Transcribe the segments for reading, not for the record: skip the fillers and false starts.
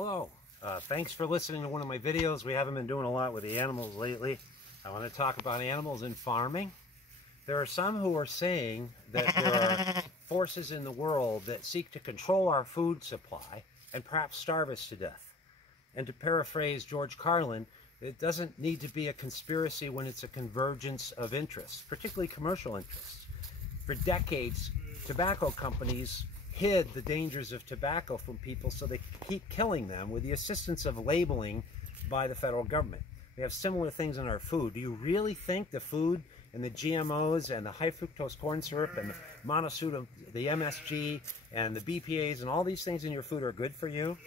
Hello, thanks for listening to one of my videos. We haven't been doing a lot with the animals lately. I want to talk about animals in farming. There are some who are saying that there are forces in the world that seek to control our food supply and perhaps starve us to death. And to paraphrase George Carlin, it doesn't need to be a conspiracy when it's a convergence of interests, particularly commercial interests. For decades, tobacco companies hid the dangers of tobacco from people, so they keep killing them with the assistance of labeling by the federal government. We have similar things in our food. Do you really think the food and the GMOs and the high fructose corn syrup and the monosodium, the MSG and the BPAs and all these things in your food are good for you?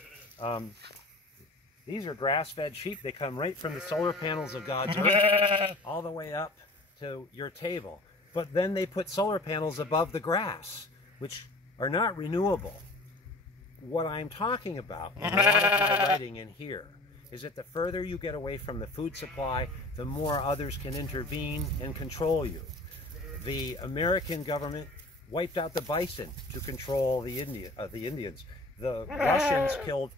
These are grass-fed sheep. They come right from the solar panels of God's earth all the way up to your table. But then they put solar panels above the grass, which are not renewable. What I'm talking about in a lot of my writing in here is that the further you get away from the food supply, the more others can intervene and control you. The American government wiped out the bison to control the Indians. The Russians killed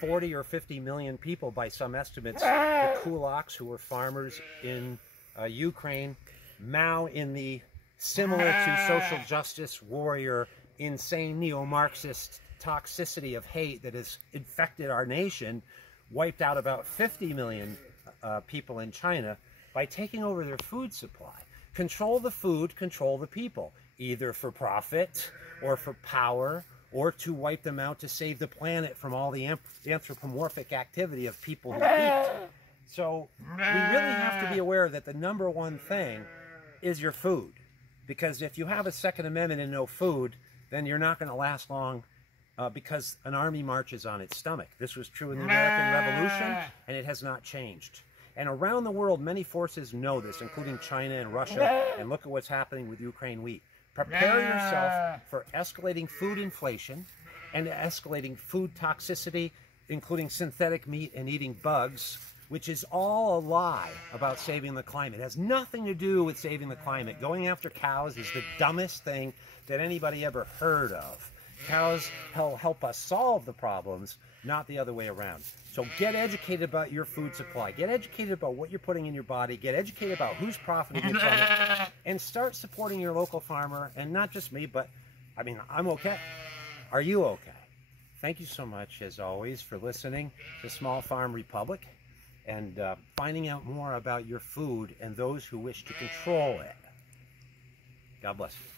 40 or 50 million people by some estimates. The kulaks, who were farmers in Ukraine. Mao, in the similar to social justice warrior, insane neo-Marxist toxicity of hate that has infected our nation, wiped out about 50 million people in China by taking over their food supply. Control the food, control the people, either for profit or for power, or to wipe them out to save the planet from all the anthropomorphic activity of people who eat. So we really have to be aware that the number one thing is your food. Because if you have a Second Amendment and no food, then you're not going to last long, because an army marches on its stomach. This was true in the American Revolution, and it has not changed. And around the world, many forces know this, including China and Russia, and look at what's happening with Ukraine wheat. Prepare yourself for escalating food inflation and escalating food toxicity, including synthetic meat and eating bugs, which is all a lie about saving the climate. It has nothing to do with saving the climate. Going after cows is the dumbest thing that anybody ever heard of. Cows help us solve the problems, not the other way around. So get educated about your food supply. Get educated about what you're putting in your body. Get educated about who's profiting from it. And start supporting your local farmer. And not just me, but, I mean, I'm okay. Are you okay? Thank you so much, as always, for listening to Small Farm Republic and finding out more about your food and those who wish to control it. God bless you.